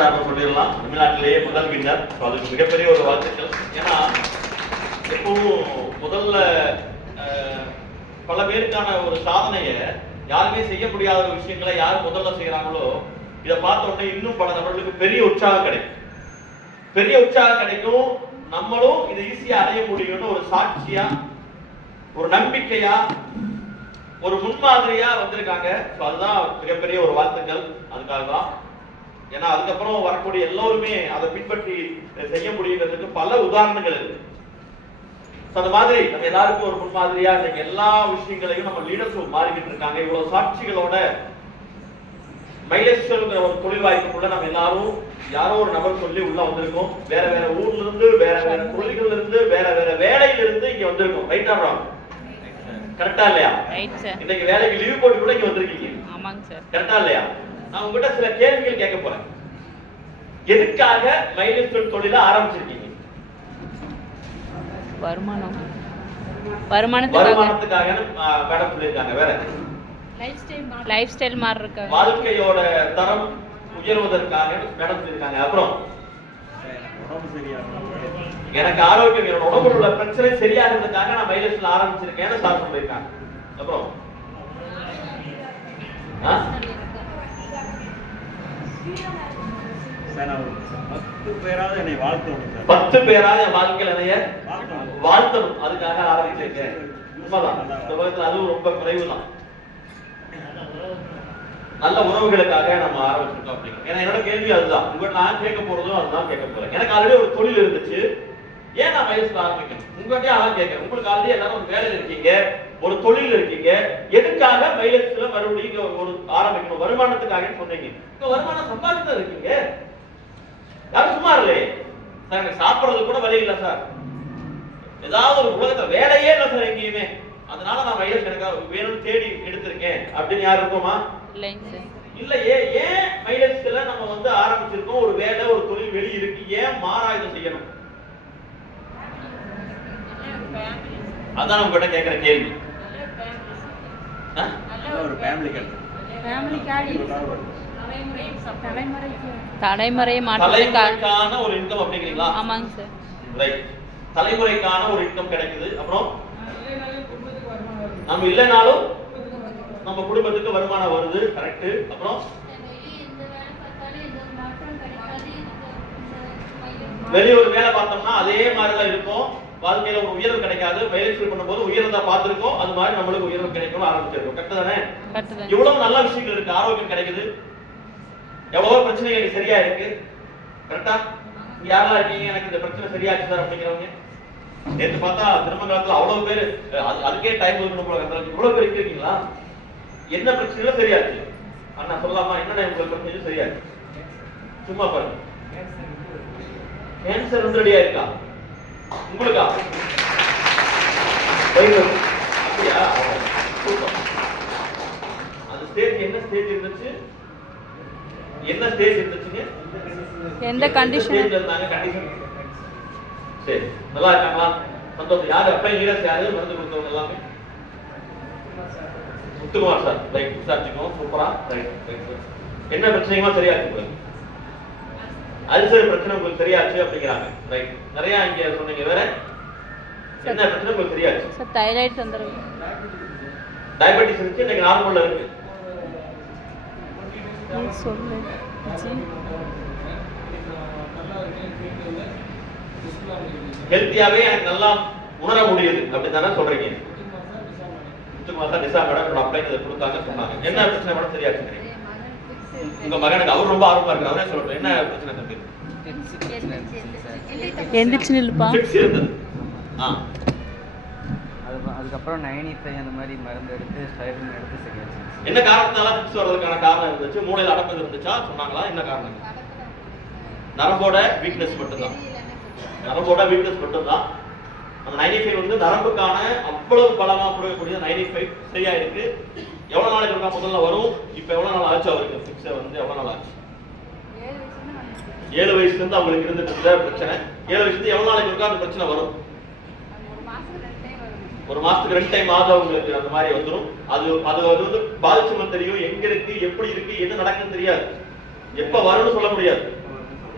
Sir சொல்லிடலாம், தமிழ்நாட்டிலேயே முதல் வின்னர். அதுக்கு மிகப்பெரிய ஒரு வாழ்த்துக்கள். ஏன்னா எப்பவும் முதல்ல பல பேருக்கான ஒரு சாதனையை யாருமே செய்ய முடியாத ஒரு விஷயங்களை யார் முதல்ல செய்யறாங்களோ இதை பார்த்த உடனே இன்னும் பல நபர்களுக்கு பெரிய உற்சாகம் கிடைக்கும். பெரிய உற்சாகம் கிடைக்கும். நம்மளும் இதை ஈஸியா அடைய முடியும்னு ஒரு சாட்சியா, ஒரு நம்பிக்கையா, ஒரு முன்மாதிரியா வந்திருக்காங்க. அதுதான் மிகப்பெரிய ஒரு வாழ்த்துக்கள். அதுக்காக தான். ஏன்னா அதுக்கப்புறம் வரக்கூடிய எல்லோருமே அதை பின்பற்றி செய்ய முடியுங்கிறதுக்கு பல உதாரணங்கள் இருக்கு. அந்த மாதிரி நம்ம எல்லாருக்கும் ஒரு முன்மாதிரியா இன்னைக்கு எல்லா விஷயங்களையும் நம்ம லீடர்ஸ் மாறிக்கிட்டு இருக்காங்க. இவ்வளவு சாட்சிகளோட மைலேஸ்வரங்கிற ஒரு தொழில் வாய்ப்புக்குள்ள நம்ம எல்லாரும் யாரோ ஒரு நபர் சொல்லி உள்ள வந்திருக்கோம். வேற வேற ஊர்ல இருந்து, வேற வேற தொழில்கள் இருந்து, வேற வேற வேலையில இருந்து இங்க வந்திருக்கோம். ரைட்டா ராங்? கரெக்டா இல்லையா? இன்னைக்கு வேலைக்கு லீவ் போட்டு கூட இங்க வந்திருக்கீங்க. ஆமாங்க சார். கரெக்டா இல்லையா? நான் உங்ககிட்ட சில கேள்விகள் கேட்க போறேன். எதுக்காக மைலேஸ்வரன் தொழில ஆரம்பிச்சிருக்கீங்க? வருமானத்துக்காக மேடம் சொல்லிருக்காங்க. வேற லைஃப் ஸ்டைல் மாதிரி இருக்கு, வாழ்க்கையோட தரம் உயர்வதற்காக மேடம் சொல்லிருக்காங்க. அப்புறம் எனக்கு ஆரோக்கியம், என்னோட உடம்புல உள்ள பிரச்சனை சரியாகிறதுக்காக நான் மைலேஸ்ல ஆரம்பிச்சிருக்கேன்னு சார் சொல்லிருக்காங்க. அப்புறம் 10 பேராவது என்னை வாழ்த்தணும். 10 பேராவது என் வாழ்க்கையில என்னைய வாழ்த்தணும், அதுக்காக ஆரம்பிச்சிருக்கேன். உண்மைதான். இந்த உலகத்துல அதுவும் ரொம்ப குறைவு தான். நல்ல உறவுகளுக்காக நம்ம ஆரம்பிச்சிருக்கோம் அப்படிங்க. ஏன்னா என்னோட கேள்வி அதுதான். உங்கள்கிட்ட நான் கேட்க போறதும் அதுதான் கேட்க போறேன். எனக்கு ஆல்ரெடி ஒரு தொழில் இருந்துச்சு, ஏன் நான் மைலேஸ்ல ஆரம்பிக்கணும்? உங்கள்கிட்டயே அதான் கேட்கிறேன். உங்களுக்கு ஆல்ரெடி எல்லாரும் ஒரு வேலையில் இருக்கீங்க, ஒரு தொழில் இருக்கீங்க, எதுக்காக மைலேஸ்ல மறுபடியும் ஒரு ஆரம்பிக்கணும்? வருமானத்துக்காக சொன்னீங்க. இப்ப வருமானம் சம்பாதிச்சு இருக்கீங்க, யாரும் சும்மா இல்லையே சார். எனக்கு சாப்பிட்றது கூட வழி இல்லை சார், ஏதாவது ஒரு உலகத்தை வேலையே இல்லை சார் எங்கேயுமே, அதனால நான் மைலேஸ் எனக்கு வேணும்னு தேடி எடுத்திருக்கேன் அப்படின்னு யாரும் இருக்குமா? இல்லையே. ஏன் மைலேஸ்ல நம்ம வந்து ஆரம்பிச்சிருக்கோம்? ஒரு வேலை, ஒரு தொழில் வெளி இருக்கு, ஏன் மாறாயுதம் செய்யணும்? அதான் உங்ககிட்ட கேட்கிற கேள்வி. ஒரு ஃபேமிலிக்கான ஒரு இன்கம் அப்படிங்கிறீங்களா? ஆமாங்க சார். ரைட். தலைமுறைக்கான ஒரு இன்கம் கிடைக்குது. அப்புறம் நம்ம இல்லைனாலும் நம்ம குடும்பத்துக்கு வருமானம் வருது. கரெக்ட். அப்புறம் வெளியே ஒரு வேலை பார்த்தோம்னா அதே மாதிரிதான் இருக்கும், வாழ்க்கையில ஒரு உயர்வு கிடைக்காது. மைலேஜ் பண்ணும்போது உயர்வு தான் பார்த்திருக்கோம், அது மாதிரி நம்மளுக்கு உயர்வு கிடைக்கும் ஆரம்பிச்சிருக்கோம். கரெக்ட் தானே? இவ்வளவு நல்ல விஷயங்கள் இருக்கு, ஆரோக்கியம் கிடைக்குது, எவ்வளவோ பிரச்சனைகள் சரியா இருக்கு. கரெக்டா? யாரெல்லாம் இருக்கீங்க எனக்கு இந்த பிரச்சனை சரியாச்சு சார் அப்படிங்கிறவங்க? நேற்று பார்த்தா திருமங்கலத்துல அவ்வளவு பேர், அதுக்கே டைம் ஒதுக்கணும் போல. இவ்வளவு பேர் இருக்கீங்களா? என்ன பிரச்சனையும் சரியாச்சு? அண்ணா சொல்லலாமா? என்னென்ன உங்களுக்கு பிரச்சனையும் சரியாச்சு? சும்மா பாருங்க. கேன்சர் வந்து ரெடியா இருக்கா உங்களுக்கா? அப்படியா? அந்த ஸ்டேஜ் என்ன ஸ்டேஜ் இருந்துச்சு? என்ன ஸ்டேஜ் இருந்துச்சுங்க? எந்த கண்டிஷன்ல இருந்தாங்க? கண்டிஷன் சரி, நல்லா இருக்காங்களா? சந்தோஷம். யாரு அப்பா லீடர்ஸ் யாரு மருந்து கொடுத்தவங்க? எல்லாமே முத்துக்குமார் சார். ரைட். விசாரிச்சுக்கோம். சூப்பரா. ரைட். என்ன பிரச்சனையுமா சரியாச்சு உங்களுக்கு? அல்சர் பிரச்சனை உங்களுக்கு சரியாச்சு அப்படிங்கிறாங்க. ரைட். நிறைய இங்க சொன்னீங்க. வேற என்ன பிரச்சனை உங்களுக்கு சரியாச்சு? சார் தைராய்டு தொந்தரவு. டயபெட்டிஸ் இருந்துச்சு, இன்னைக்கு நார்மல்ல இருக்கு. சொல்லு ஹெல்த்தியாவே எனக்கு நல்லா உணர முடியுது அப்படித்தானே சொல்றீங்க? முத்துக்குமார் சார் நிசா மேடம் அப்ளை கொடுத்தாங்க சொன்னாங்க. என்ன பிரச்சனை மேடம் சரியாச்சு? உங்க மகனுக்கு அவர் ரொம்ப ஆர்வமா இருக்கு, அவரே சொல்லட்டும். என்ன பிரச்சனை தம்பி? எந்திரிச்சு நில்லுப்பா. அதுக்கப்புறம் 95 அந்த மாதிரி மருந்து எடுத்து ஸ்டைரின் எடுத்து சரியாச்சு. என்ன காரணத்தால ஃபிக்ஸ் வர்றதுக்கான காரணம் இருந்துச்சு? மூளையில அடப்பது இருந்துச்சா சொன்னாங்களா? என்ன காரணம்? நரம்போட வீக்னஸ் மட்டும்தான். நரம்போட வீக்னஸ் மட்டும்தான். அந்த 95 வந்து நரம்புக்கான அவ்வளவு பலமா கொடுக்கக்கூடிய 95 சரியா இருக்கு. எவ்வளவு நாளைக்கு இருக்கா முதல்ல வரும்? இப்ப எவ்வளவு நாள் ஆச்சு அவருக்கு ஃபிக்ஸ் வந்து? எவ்வளவு நாள் ஆச்சு? 7 வயசுல இருந்து அவங்களுக்கு இருந்துட்டு இருந்த பிரச்சனை. 7 வயசுல இருந்து எவ்வளவு நாளைக்கு இருக்கா அந்த பிரச்சனை வரும்? ஒரு மாசத்துக்கு 2 டைம் ஆகுது உங்களுக்கு அந்த மாதிரி வந்துடும். அது வந்து பாதிச்சுன்னு தெரியும், எங்க இருக்கு, எப்படி இருக்கு, என்ன நடக்குன்னு தெரியாது, எப்ப வரும்னு சொல்ல முடியாது.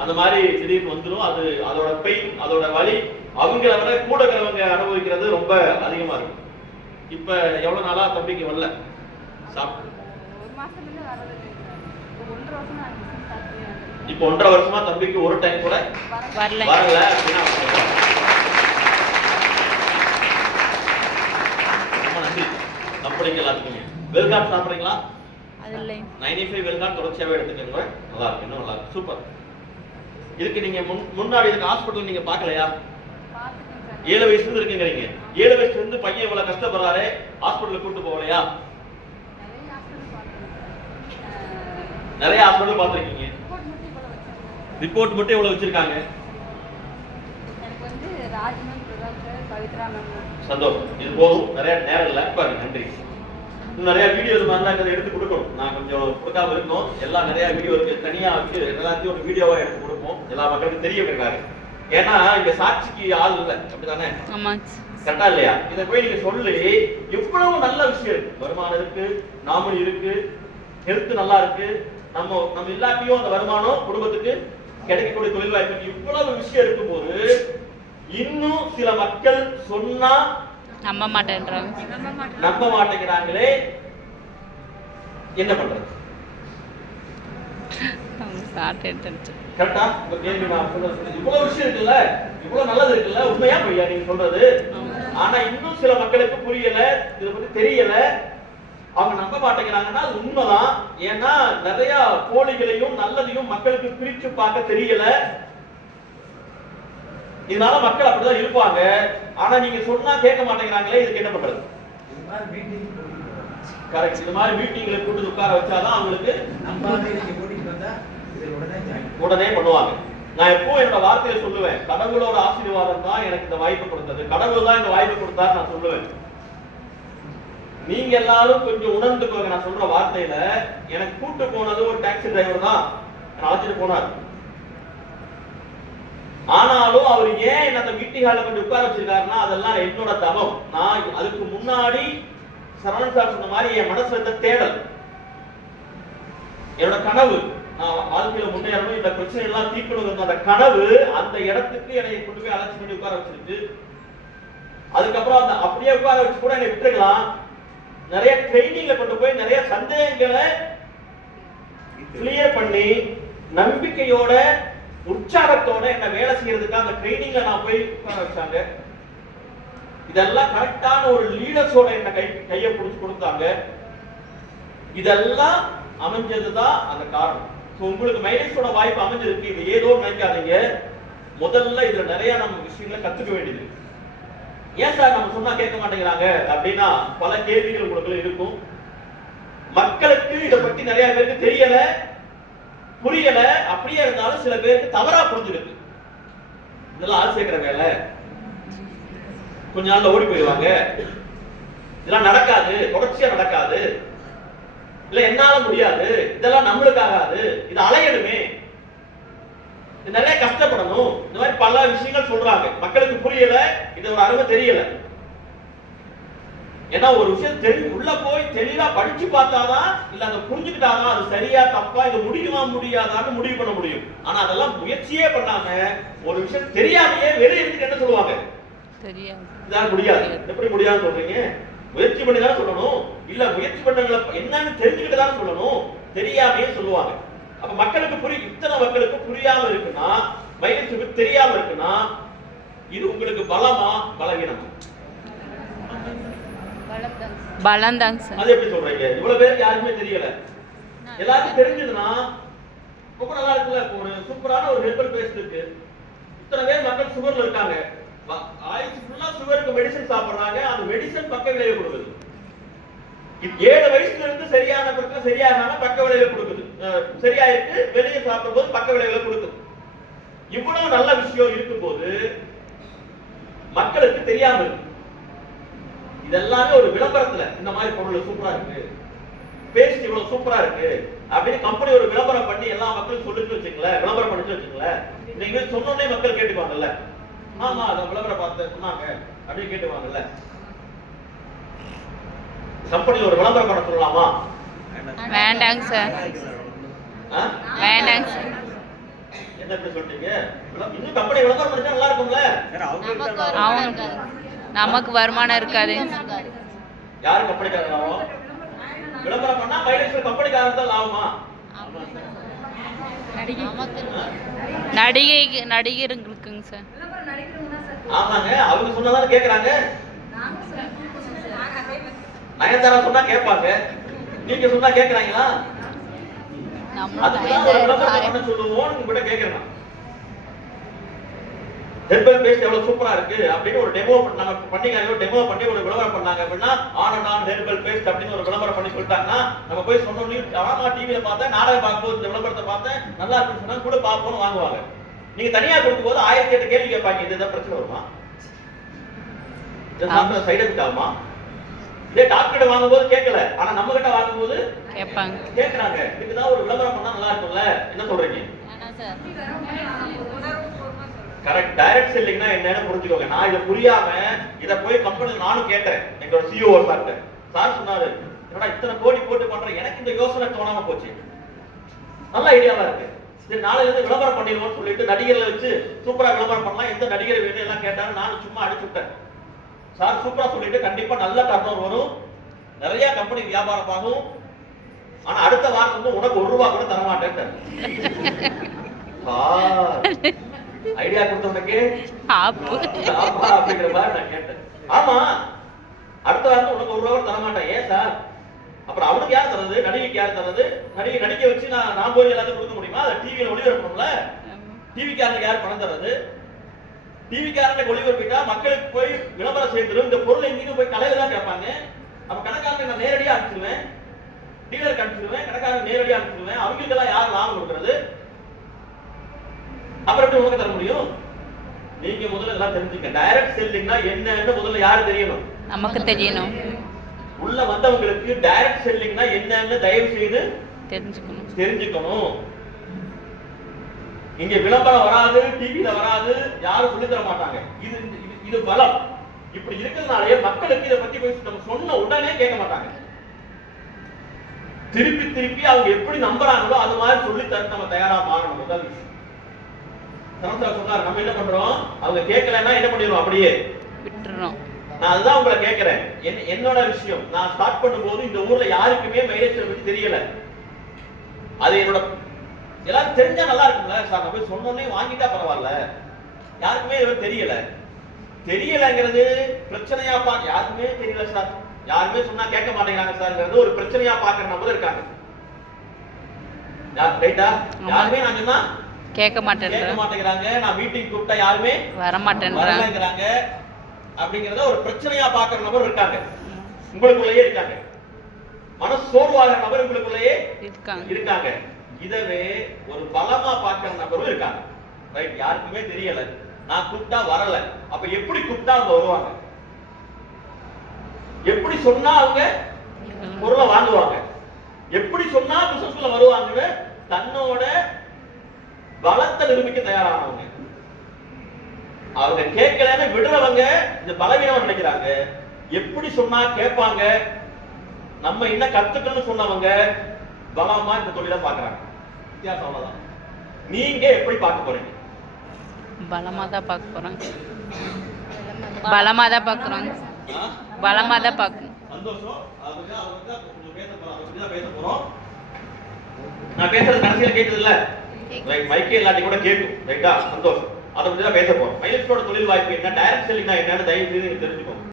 அந்த மாதிரி திடீர்னு வந்துடும். அது அதோட பெயின், அதோட வலி அவங்கள விட கூட இருக்கிறவங்க அனுபவிக்கிறது ரொம்ப அதிகமா இருக்கும். இப்ப எவ்வளவு நாளா தம்பிக்கு வரல சாப்பிட்டு? இப்போ 1.5 வருஷமா தம்பிக்கு ஒரு டைம் கூட வரல அப்படின்னா ரொம்ப நன்றி. அப்படிங்க எல்லாத்துக்குமே வெல்காம் சாப்பிடுறீங்களா? அது இல்லை 95 வெல்காம் தொடர்ச்சியாவே எடுத்துக்கோங்க. நல்லா இருக்கு, இன்னும் நல்லா இருக்கு, சூப்பர். இதுக்கு நீங்க முன்னாடி இதுக்கு ஹாஸ்பிட்டல் நீங்க பார்க்கலையா? 7 வயசுல இருக்குங்கிறீங்க. 7 வயசுல இருந்து பையன் இவ்வளவு கஷ்டப்படுறாரு, ஹாஸ்பிட்டலுக்கு கூட்டு போகலையா? நிறைய ஹாஸ்பிட்டல் பார்த்துருக்கீங்க. ரிப்போர்ட் மட்டும் எவ்வளவு வச்சிருக்காங்க? சந்தோஷம். இது போதும், நிறைய நேரம் இல்லை. பாருங்க, நன்றி. இன்னும் நிறைய வீடியோஸ் மாதிரிலாம் எடுத்து கொடுக்கணும். நான் கொஞ்சம் கொடுக்காம இருக்கணும். எல்லாம் நிறைய வீடியோ இருக்கு, தனியா வச்சு எல்லாத்தையும் ஒரு வீடியோவா எடுத்து கொடுப்போம், எல்லா மக்களுக்கும் தெரிய வைக்கிறாரு. ஏன்னா இங்க சாட்சிக்கு ஆள் இல்லை, அப்படித்தானே? கரெக்டா இல்லையா? இதை போய் நீங்க சொல்லி எவ்வளவு நல்ல விஷயம் இருக்கு. வருமானம் இருக்கு, நாமளி இருக்கு, ஹெல்த் நல்லா இருக்கு, நம்ம இல்லாட்டியும் அந்த வருமானம் குடும்பத்துக்கு கிடைக்கக்கூடிய தொழில் வாய்ப்பு, இவ்வளவு விஷயம் இருக்கும் போது இன்னும் சில மக்கள் சொன்னா நம்ப மாட்டேங்கிறாங்களே, என்ன பண்றது? கரெக்டா? கேள்வி நான் சொல்றது இவ்வளவு விஷயம் இருக்குல்ல, இவ்வளவு நல்லது இருக்குல்ல, உண்மையா பொய்யா நீங்க சொல்றது? ஆனா இன்னும் சில மக்களுக்கு புரியல, இதை பத்தி தெரியல, அவங்க நம்ப மாட்டேங்கிறாங்கன்னா அது உண்மைதான். ஏன்னா நிறைய போலிகளையும் நல்லதையும் மக்களுக்கு பிரிச்சு பார்க்க தெரியல. இதனால மக்கள் அப்படிதான் இருப்பாங்க. ஆனா நீங்க சொன்னா கேட்க மாட்டேங்கிறாங்களே, இதுக்கு என்ன பண்றது? கரெக்ட். இது மாதிரி மீட்டிங்ல கூட்டு உட்கார வச்சாதான் அவங்களுக்கு உடனே பண்ணுவாங்க. நான் எப்போ என்னோட வார்த்தையை சொல்லுவேன், கடவுளோட ஆசீர்வாதம் தான் எனக்கு இந்த வாய்ப்பு கொடுத்தது, கடவுள் தான் இந்த வாய்ப்பு கொடுத்தாரு நான் சொல்லுவேன். நீங்க எல்லாரும் கொஞ்சம் உணர்ந்துக்கோங்க. நான் சொல்ற வார்த்தையில எனக்கு கூட்டு போனது ஒரு டாக்ஸி டிரைவர் தான், அழைச்சிட்டு போனார். ஆனாலும் அவர் ஏன் என்ன அந்த மீட்டிங் ஹால்ல கொஞ்சம் உட்கார வச்சிருக்காருன்னா அதெல்லாம் என்னோட தவம். நான் அதுக்கு முன்னாடி சரவணன் சார் சொன்ன மாதிரி என் மனசுல இருந்த தேடல், என்னோட கனவு, நான் வாழ்க்கையில முன்னேறணும், இந்த பிரச்சனை எல்லாம் தீர்க்கணும், அந்த கனவு அந்த இடத்துக்கு என்னை கொண்டு போய் அழைச்சி பண்ணி உட்கார வச்சிருக்கு. அதுக்கப்புறம் அந்த அப்படியே உட்கார வச்சு கூட என்னை விட்டுருக்கலாம். நிறைய ட்ரைனிங்ல கொண்டு போய் நிறைய சந்தேகங்களை கிளியர் பண்ணி நம்பிக்கையோட உற்சாகத்தோட என்ன வேலை செய்யறதுக்கு அந்த ட்ரைனிங்ல நான் போய் உட்கார வச்சாங்க. இதெல்லாம் கரெக்டான ஒரு லீடர்ஸோட என்ன கையை பிடிச்சு கொடுத்தாங்க. இதெல்லாம் அமைஞ்சதுதான் அந்த காரணம். உங்களுக்கு மைலேஜோட வாய்ப்பு அமைஞ்சிருக்கு, இது ஏதோ நினைக்காதீங்க. முதல்ல இதுல நிறைய நம்ம விஷயங்களை கத்துக்க வேண்டியது. ஏன் சார் நம்ம சொன்னா கேட்க மாட்டேங்கிறாங்க அப்படின்னா பல கேள்விகள் உங்களுக்கு இருக்கும். மக்களுக்கு இதை பத்தி நிறைய பேருக்கு தெரியல, புரியல. அப்படியே இருந்தாலும் சில பேருக்கு தவறா புரிஞ்சிருக்கு. இதெல்லாம் ஆள் சேர்க்கிற வேலை, கொஞ்ச நாள்ல ஓடி போயிடுவாங்க, இதெல்லாம் நடக்காது, தொடர்ச்சியா நடக்காது, இல்ல என்னால முடியாது, இதெல்லாம் நம்மளுக்கு ஆகாது, இது அலையணுமே, நிறைய கஷ்டப்படணும், இந்த மாதிரி பல விஷயங்கள் சொல்றாங்க. மக்களுக்கு புரியல, இது ஒரு அருமை தெரியல. ஏன்னா ஒரு விஷயம் உள்ள போய் தெளிவா படிச்சு பார்த்தாதான், இல்ல அதை புரிஞ்சுக்கிட்டாதான் அது சரியா தப்பா, இது முடியுமா முடியாதான்னு முடிவு பண்ண முடியும். ஆனா அதெல்லாம் முயற்சியே பண்ணாம ஒரு விஷயம் தெரியாமையே வெளியே இருந்து என்ன சொல்லுவாங்க, இதான் முடியாது. எப்படி முடியாது சொல்றீங்க? முயற்சி பண்ணி தான் சொல்லணும், இல்ல முயற்சி பண்ணவங்களை என்னன்னு தெரிஞ்சுக்கிட்டு தான் சொல்லணும், தெரியாமையே சொல்லுவாங்க. அப்ப மக்களுக்கு புரியும், இத்தனை மக்களுக்கு புரியாம இருக்குன்னா, மைனஸுக்கு தெரியாம இருக்குன்னா, இது உங்களுக்கு பலமா பலவீனமா? பலம் தாங்க சார். அது எப்படி சொல்றீங்க? இவ்வளவு பேருக்கு யாருமே தெரியல, எல்லாருக்கும் தெரிஞ்சதுன்னா ரொம்ப நல்லா இருக்குல்ல. ஒரு சூப்பரான ஒரு ஹெர்பல் பேஸ்ட் இருக்கு, இத்தனை பேர் மக்கள் சுகர்ல இருக்காங்க, ஆயுசு ஃபுல்லா சுகருக்கு மெடிசன் சாப்பிடுறாங்க, அந்த மெடிசன் பக்க விளைவு கொடுக்குது. 7 வயசுல இருந்து சரியான பிரச்சனை சரியாகாம பக்க விளைவு கொடுக்குது, சரியாயிருக்கு, வெளியே சாப்பிடும் போது பக்க விளைவுகளை கொடுக்குது. இவ்வளவு நல்ல விஷயம் இருக்கும் போது மக்களுக்கு தெரியாம இருக்கு. இதெல்லாமே ஒரு விளம்பரத்துல இந்த மாதிரி பொருள் சூப்பரா இருக்கு, பேஸ்ட் இவ்வளவு சூப்பரா இருக்கு அப்படின்னு கம்பெனி ஒரு விளம்பரம் பண்ணி எல்லா மக்களும் சொல்லிட்டு வச்சுங்களேன், விளம்பரம் பண்ணிட்டு வச்சுங்களேன். நீங்க சொன்னோடனே மக்கள் கேட்டுப்பாங்கல்ல, ஆமா அத விளம்பரம் பார்த்து சொன்னாங்க அப்படின்னு கேட்டுவாங்கல்ல. கம்பெனி ஒரு விளம்பரம் பண்ண சொல்லலாமா? வேண்டாங்க சார், வேண்டாங்க சார். என்ன என்ன இப்படி சொல்லிட்டீங்க? இன்னும் கம்பெனி விளம்பரம் பண்ணிட்டா நல்லா இருக்கும்ல? சார் அவங்களுக்கு நமக்கு தான் வருமானம் அவங்க- இருக்காது. நமக்கு வருமானம் இருக்காது. யாரு கம்பெனிக்காரங்க லாபம்? விளம்பரம் பண்ணா மைலேஜ் கம்பெனிக்காரங்க தான் லாபமா? நமக்கு நடிகர்களுக்குங்க சார். ஆமாங்க, அவங்க சொன்னதானே கேக்குறாங்க. நயன்தாரா சொன்னா கேட்பாங்க, நீங்க சொன்னா கேக்குறாங்களா? நம்மளும் அதுக்குதான் ஒரு விளம்பரம் பண்ண சொல்லுவோம்னு உங்ககிட்ட கேக்குறேன். ஹெர்பல் பேஸ்ட் எவ்வளவு சூப்பரா இருக்கு அப்படின்னு ஒரு டெமோ நம்ம பண்ணிக்காங்க, டெமோ பண்ணி ஒரு விளம்பரம் பண்ணாங்க அப்படின்னா on and on herbal paste அப்படின்னு ஒரு விளம்பரம் பண்ணி சொல்லிட்டாங்கன்னா நம்ம போய் சொன்னோம், ஆமா டிவியில பார்த்தேன், நாடகம் பார்க்கும்போது இந்த விளம்பரத்தை பார்த்தேன், நல்லா இருக்குன்னு சொன்னா கூட பார்ப்போம்னு வாங்குவாங்க. நீங்க தனியா கொடுக்கும்போது 1008 கேள்வி கேட்பாங்க, இதுதான் பிரச்சனை வருமா? இது சைடு எஃபெக்ட் ஆகுமா? இதே டாக்டர்கிட்ட வாங்கும்போது கேட்கல, ஆனா நம்ம கிட்ட வாங்கும்போது கேட்பாங்க. கேட்கறாங்க. இதுதான் ஒரு விளம்பரம் பண்ணா நல்லா இருக்கும்ல, என்ன சொல்றீங்க? ஏன்னா சார் கரெக்ட். டைரக்ட் செல்லிங்னா என்னன்னு புரிஞ்சுக்கோங்க. நான் இதை புரியாம இதை போய் கம்பெனில நானும் கேட்டேன், எங்களோட சிஓ சார்ட்ட. சார் சொன்னாரு, என்னடா இத்தனை கோடி போட்டு பண்றேன், எனக்கு இந்த யோசனை தோணாம போச்சு, நல்ல ஐடியாவா இருக்கு, சரி நாளைல இருந்து விளம்பரம் பண்ணிடுவோம்னு சொல்லிட்டு நடிகர்களை வச்சு சூப்பரா விளம்பரம் பண்ணலாம், எந்த நடிகர் வேணும் எல்லாம் கேட்டாங்க. நானும் சும்மா அடிச்சு விட்டேன். சார் சூப்பரா சொல்லிட்டு கண்டிப்பா நல்ல டர்ன் வரும், நிறைய கம்பெனி வியாபாரம் ஆகும், ஆனா அடுத்த வாரம் வந்து உனக்கு ₹1 கூட தர மாட்டேன். ஐடியா கொடுத்தவனுக்கு ஆப்பு. ஆமா அப்படிங்கிற மாதிரி நான் கேட்டேன். ஆமா, அடுத்த வாரம் உனக்கு ₹1 கூட தர மாட்டேன். ஏன் சார்? அப்புறம் அவனுக்கு யார் தரது? நடிகைக்கு யார் தரது? நடிகை நடிக்க வச்சு நான் போய் எல்லாத்தையும் கொடுக்க முடியுமா? அதை டிவியில ஒளிபரப்பணும்ல. டிவிக்காரனுக்கு யார் பணம் தரது? டிவிக்காரனுக்கு ஒளிபரப்பிட்டா மக்களுக்கு போய் விளம்பரம் செய்திரும். இந்த பொருள் எங்கேயும் போய் கடையில தான் கேட்பாங்க. அப்ப கணக்காரனை நான் நேரடியா அனுப்பிச்சிருவேன், டீலருக்கு அனுப்பிச்சிருவேன், கணக்காரன் நேரடியா அனுப்பிச்சிருவேன். அவங்களுக்கு எல்லாம் யார் லாபம் கொடுக்கறது? அப்புறம் எப்படி உனக்கு தர முடியும்? நீங்க முதல்ல எல்லாம் தெரிஞ்சுக்க. டைரக்ட் செல்லிங்னா என்னன்னு முதல்ல யாரு தெரியணும்? நமக்கு தெரியணும். உள்ள வந்தவங்களுக்கு டைரக்ட் செல்லிங்னா என்னன்னு தயவு செய்து தெரிஞ்சுக்கணும். இங்க விளம்பரம் வராது, டிவில வராது, யாரும் சொல்லி தர மாட்டாங்க. இது இது பலம். இப்படி இருக்கிறதுனாலே மக்களுக்கு இதை பத்தி போய் நம்ம சொன்ன உடனே கேட்க மாட்டாங்க. திருப்பி திருப்பி அவங்க எப்படி நம்புறாங்களோ அது மாதிரி சொல்லி தர நம்ம தயாரா மாறணும். முதல் விஷயம் சொன்னார், நம்ம என்ன பண்றோம், அவங்க கேட்கலன்னா என்ன பண்ணிடுவோம், அப்படியே விட்டுறோம். நான் அதுதான் உங்களை கேட்கிறேன். என்னோட விஷயம், நான் ஸ்டார்ட் பண்ணும்போது இந்த ஊர்ல யாருக்குமே மைலேஜ் பத்தி தெரியல. அது என்னோட எல்லாரும் தெரிஞ்சா நல்லா இருக்கும்ல சார், நான் போய் சொன்னோன்னே வாங்கிட்டா பரவாயில்ல. யாருக்குமே தெரியல. தெரியலங்கிறது பிரச்சனையா பார்க்க யாருக்குமே தெரியல சார், யாருமே சொன்னா கேட்க மாட்டேங்கிறாங்க சார், ஒரு பிரச்சனையா பாக்குற நபர் இருக்காங்க. ரைட்டா? யாருமே நான் சொன்னா கேட்க மாட்டேங்கிறாங்க. நான் மீட்டிங் கூப்பிட்டா யாருமே வர மாட்டேங்கிறாங்க அப்படிங்கறத ஒரு பிரச்சனையா பாக்குற நபர் இருக்காங்க, உங்களுக்குள்ளேயே இருக்காங்க. மனசு சோர்வாகிற நபர் உங்களுக்குள்ளேயே இருக்காங்க. இதவே ஒரு பலமா பாக்குற நபரும் இருக்காங்க. ரைட்? யாருக்குமே தெரியல, நான் கூப்பிட்டா வரல, அப்ப எப்படி கூப்பிட்டா அவங்க வருவாங்க, எப்படி சொன்னா அவங்க பொருளை வாங்குவாங்க, எப்படி சொன்னா பிசினஸ்ல வருவாங்கன்னு தன்னோட பலத்தை நிரூபிக்க தயாரானவங்க. அவங்க கேட்கலன்னு விடுறவங்க இந்த பலவீனம் நினைக்கிறாங்க. எப்படி சொன்னா கேட்பாங்க, நம்ம என்ன கத்துக்கணும்னு சொன்னவங்க பலமா இந்த தொழிலை பாக்குறாங்க. வித்தியாசம் அவ்வளவுதான். நீங்க எப்படி பார்க்க போறீங்க? பலமா தான் பார்க்க போறாங்க. பலமா தான் பார்க்கறோம். பலமா தான் பார்க்கணும். சந்தோஷம். அதுக்கு அவங்க கொஞ்சம் பேச போறோம், அதை பத்தி தான் பேச போறோம். நான் பேசுறது கடைசியில கேக்குது இல்ல? ரைட், மைக்கே இல்லாட்டி கூட கேட்கும். ரைட்டா? சந்தோஷம். அதை பத்தி தான் பேச போறோம். மைலேஜோட தொழில் வாய்ப்பு என்ன, டைரக்ட் செல்லிங்னா என்னன்னு தயவு செய்து தெரிஞ்சுக்கோங்க.